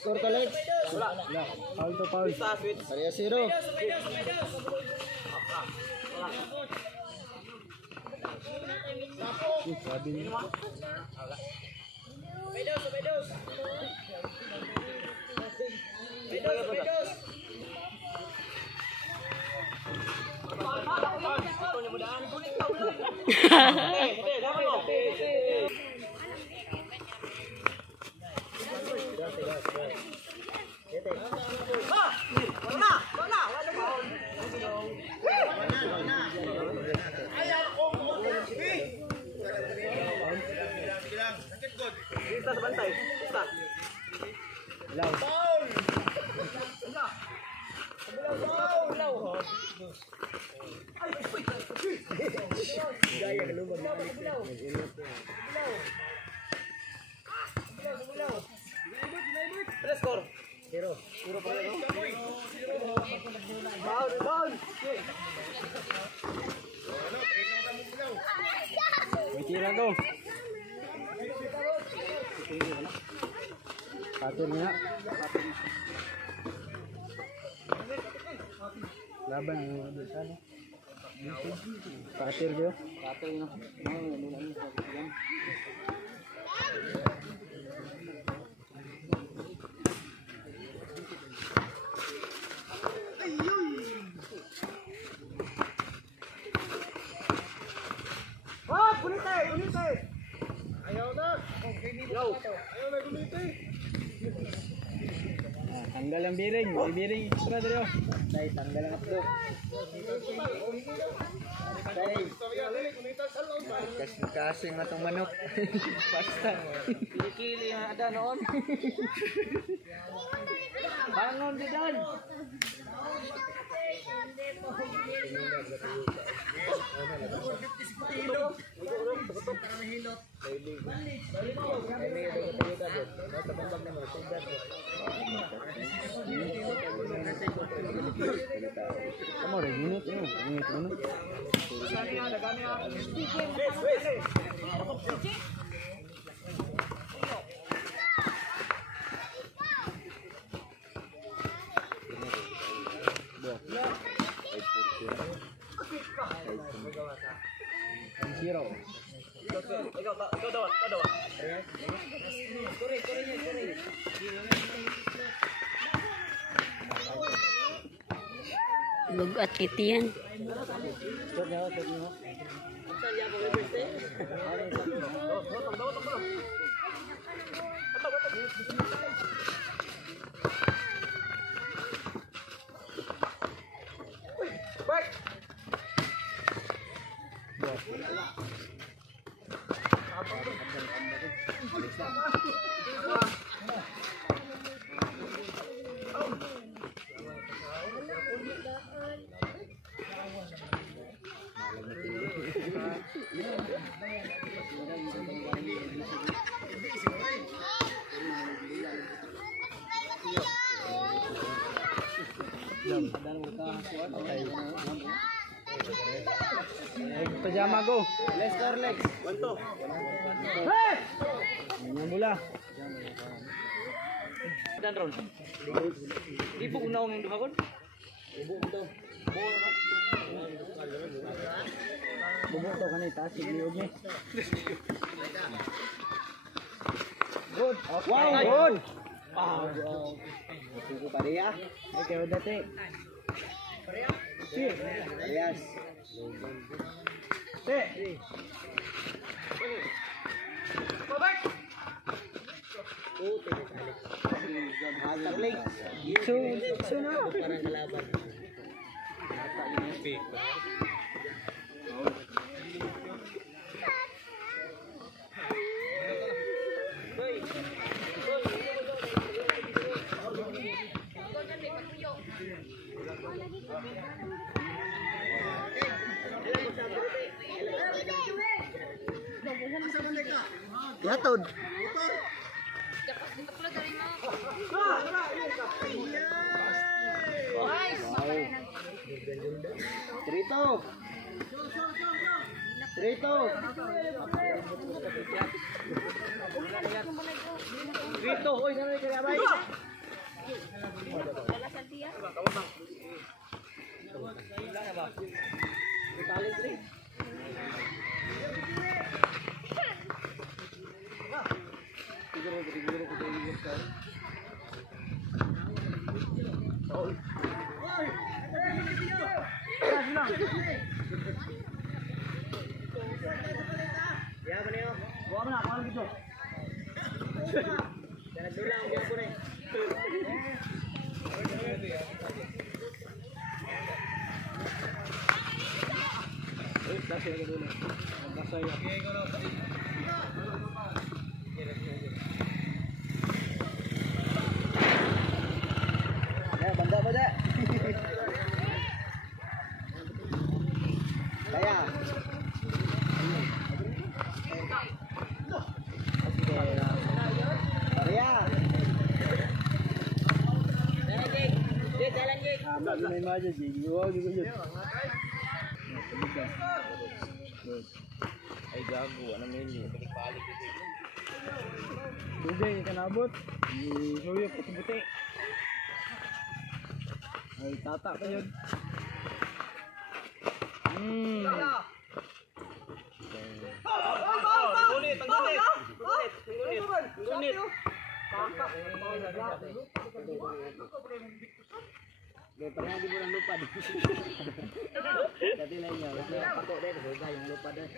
Score to Lex. Wala. Foul to foul. Pareha 0. Sabi niyo. Isa sa bantay. Isa. Law. Foul. Law. Gaya ka lumag. Tres score. 0. Puro pa rin. Foul. May tira go. Patur nga. Laban ang sana. Patur go. Patur na. Gunite! Ayaw na! Ayaw na gunite! Tanggal ang biring. May biring extra dito. Dahil tanggal ang updo. Kasing nga itong manok. Basta. Kili-kili nga ada noon. Bangon di dan! Kamu udah gini tuh, gini. Zero. Ikaw daw. Lug at titian. Pajama go. Let's go, Lex. Wanto. Hey! Yang bola. Dan ron. Ibu unaw ng duha kon. Bubuk to kanay taas liog ni. Good. Wow, good. Tuku pareha. Okay, dati. Sir. Yes. Yatod. Trito. Trito. Trito, oy, sana kaya abay. Ya, Maneo. Bawa mana? Mana gitu? Jangan dulang dia pun eh. Kasih ke dulu. Kasih ya. Ya, banda aja. Saya. Maria. Jalan aja sih. Gua juga jadi. Ay gago, ano mili? Balik-balik dito. Dugay ka nabot. Suyo puti-puti. Ay tata pa yun. Tanggulit. Pernah di bulan lupa di tadi lainnya patok deh yang lupa deh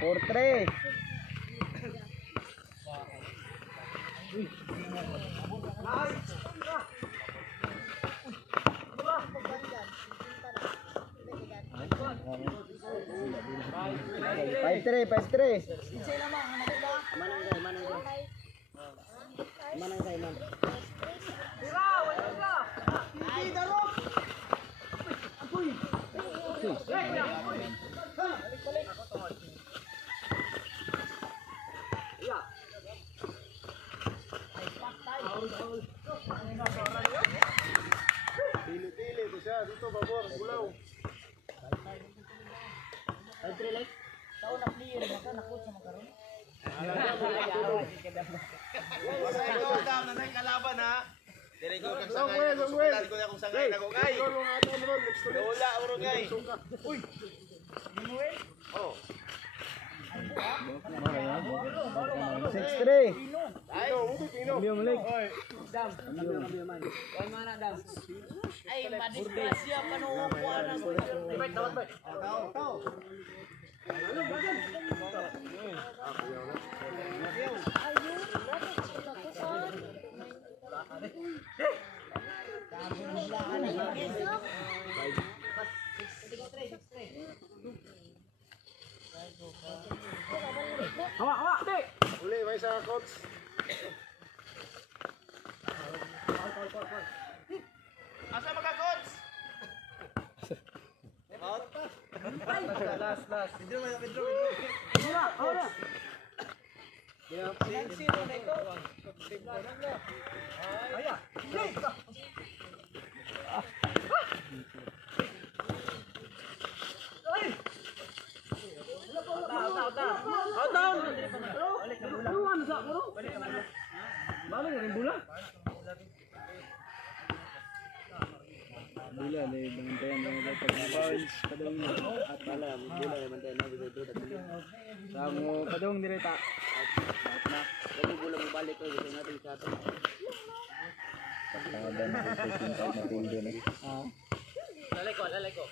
portrait Pastry. Mana kayo? Tili-tili itu siya dito babor bulaw. Pastry like tahu nak clear maka nakut sama karon. Wasay ko dam na nay kalaban ha. Dili ko kag sangay. Dili ko akong sangay nako kay. Wala oro kay. Uy. Dimuel? Oh. 6-3. Ay, Medium leg. dam. Kay mana dam? Ay, madisgrasya pa no kuana. Bait tawat bait. Tao. Hawa, dek. Uli, may sa coach. Asa maka-coach? Out. Last. Pedro. Ahora. Balik dari bola. Bola ni bantayan ng bounce padung at bala bola ni bantayan na dito dito. Samo padung direta. Na, kami bola mo balik ko gusto natin sa ato. Pagkadan sa tindo ni. Lalay ko.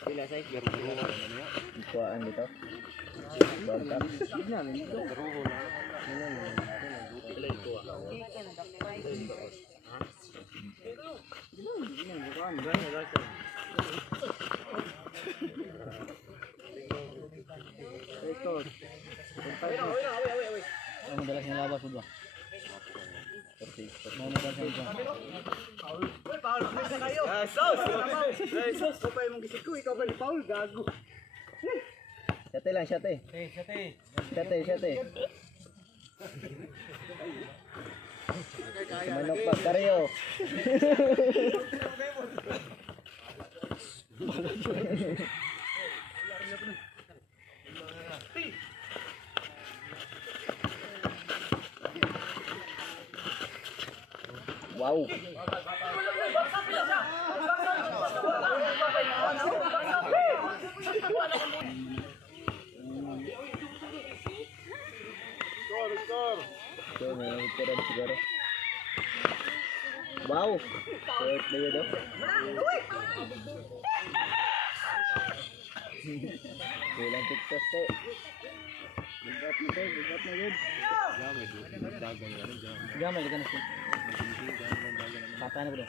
Pila size biar beruho niya. Ikuan dito. Bantap. Signa dito. Beruho na. Lalay ko. Ito. Ang madalas ng labas mo ba? Siyate lang, siyate. Siyate. Manok pa, karyo. Wow. So, may nagtiran siguro. Wow. Short na yun, Kulang tiktas, Bigat na yun. Gamay, liga na siya. Patay na bro.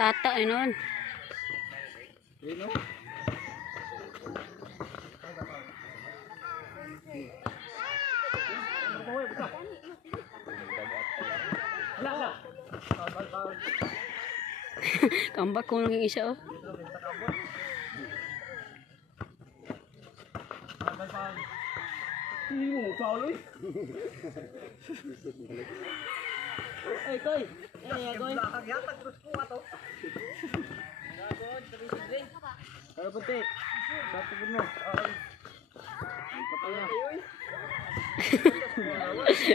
Tata ay noon. Kambak ko nang isa oh. Ay, Koy. Ay, Koy. Ano puti? Sapagod mo.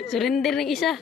Surrender ng isa.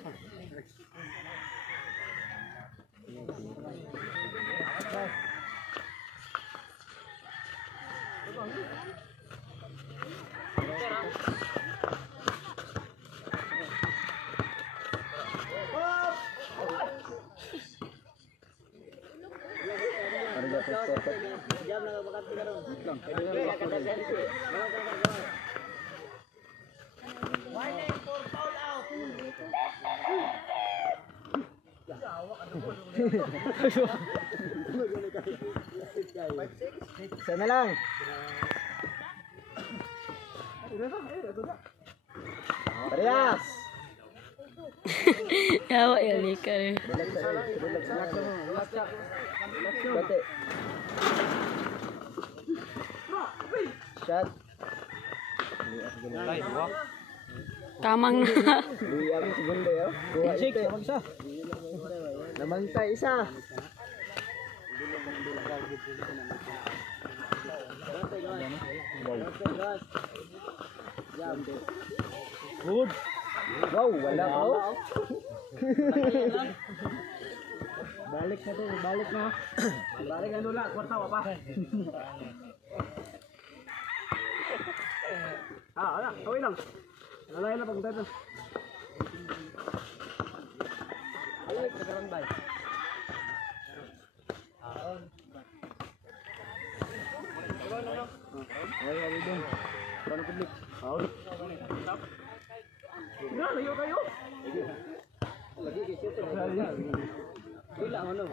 Sana lang. Parehas. Yawa ya lika eh. Bate. Shot. Kamang na. Luya mo segundo yo. Kuha ite. Namantay isa. Good. Wow, wala ko. Balik na to, balik na. Balik ano lang, kwarta pa. Ala, kawin lang. Lalay na pagpunta ito. Alay, kagaran bay. Ay, ay, dun. Paano publik? Na, layo kayo. Lagi kasi ito. Wala ano.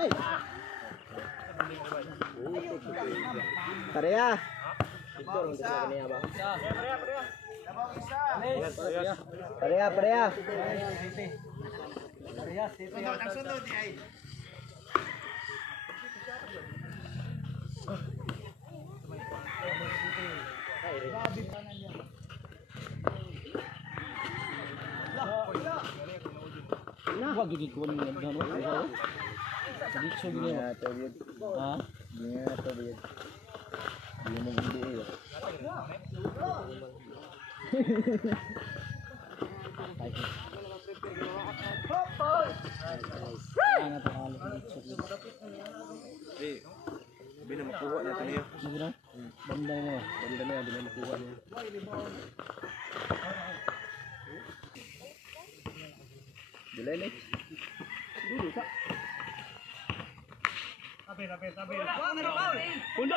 Ay. Pareha. Pareha. Sunod ni ay. Wag gigit ko ng gano'n. Dito gini na to bid. Ha? Gini na to bid. Gini mo hindi eh. Ana to halos dito. Eh, bina makuha na tayo. Sige na. Banda mo. Banda na bina makuha niya. Dilele. Dulu sa. Tabi. Bundo.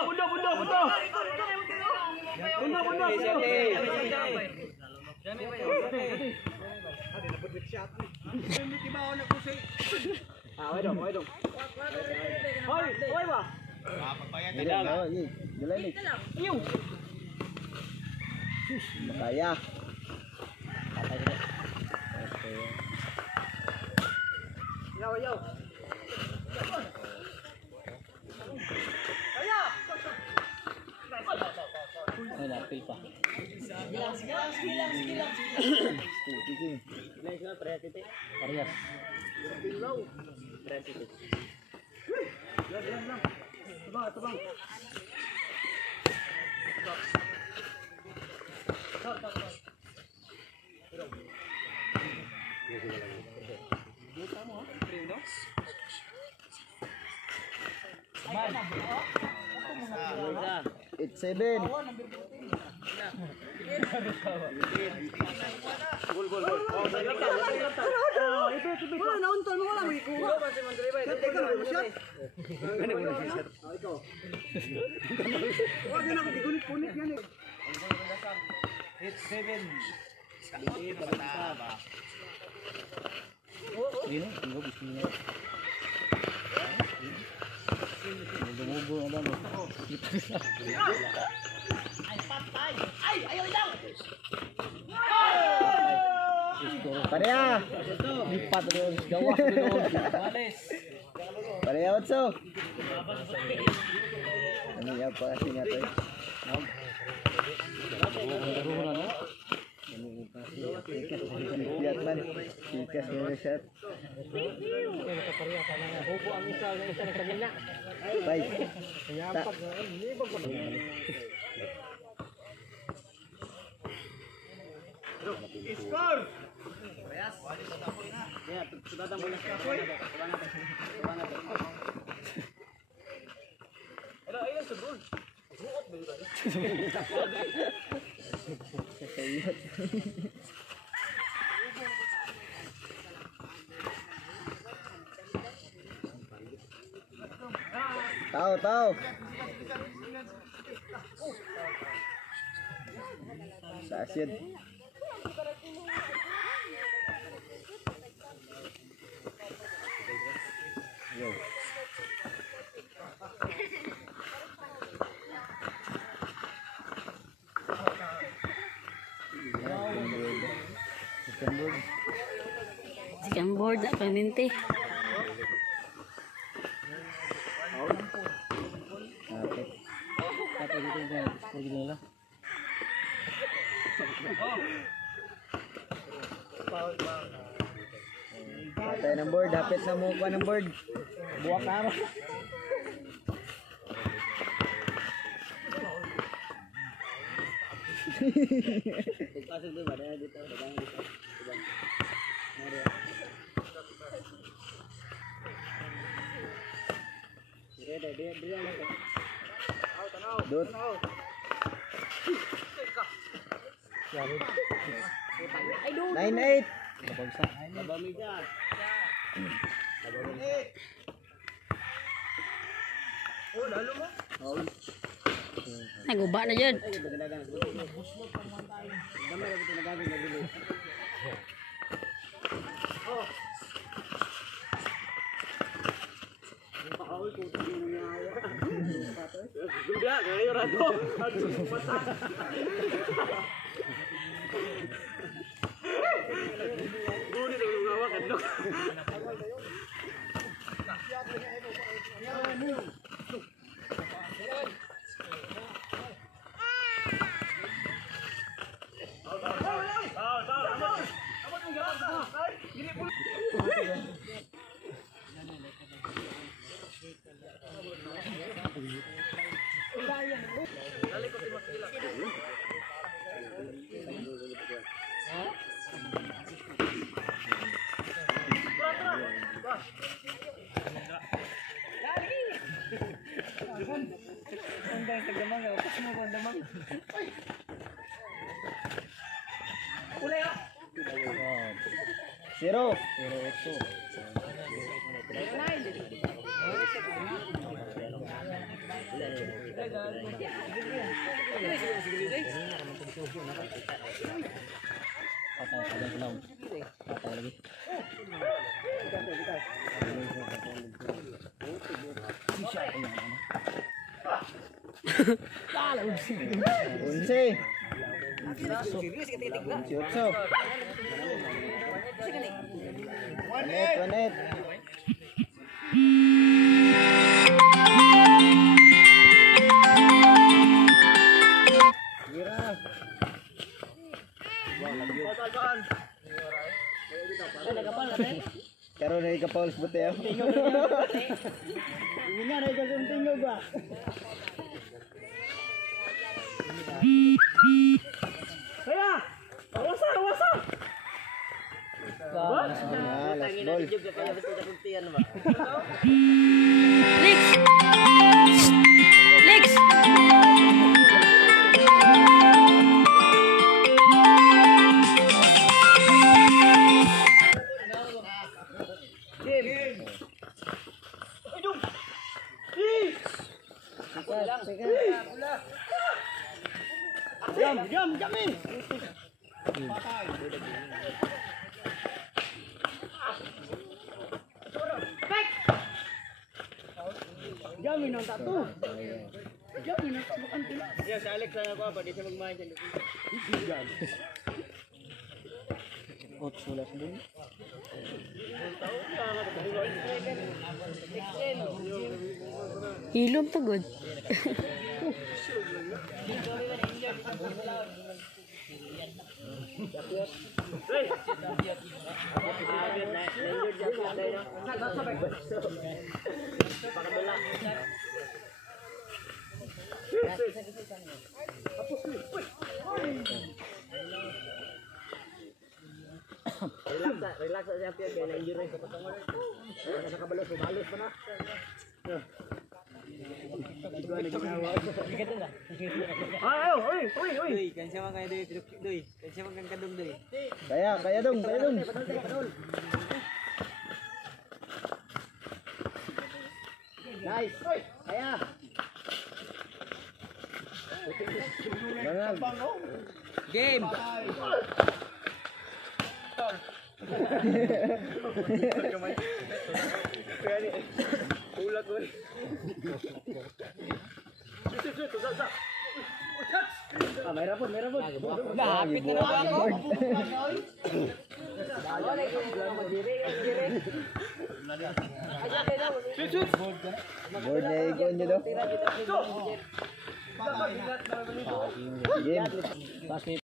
Makaya. Ay, napil pa. Parehas. It's 7. Pareha. Lipat doon. Gawas doon. Pareha Otso. Ano yan pa kasi nga tayo? Lihat man. Tikas mo na shot. Bye. Score! Tahu. Sasid. Yo. Second board na paminti. Okay. Apa gitu kan? Begini lah. Patay ng board, hapit sa mukha ng board. Buwak na mo. Pasok doon ba? Dito. Dut. 9-8. Naguba na dyan. Zero. Unsi. Siotso. Wanet. Gira. Karon ay kapauls buti ah. Ini na ay kasing tingog ba. Kaya, wasa. Last ball. Lex! Jam ni. Jam ni nang satu. Ya, si Alex sana ko apa dia siya magmain diyan. Sulas din. Hilom to good. Relax aja Pia kaya na-injury sa patungan. Nakabalos pa na. Oy, kansa man kaya doy. Kansa man kang kadong doy. Kaya dong. Nice. Kaya. Game. Ulat ko. Mayroon po. Lapit na naman ako. Board na ikon nyo daw. Game.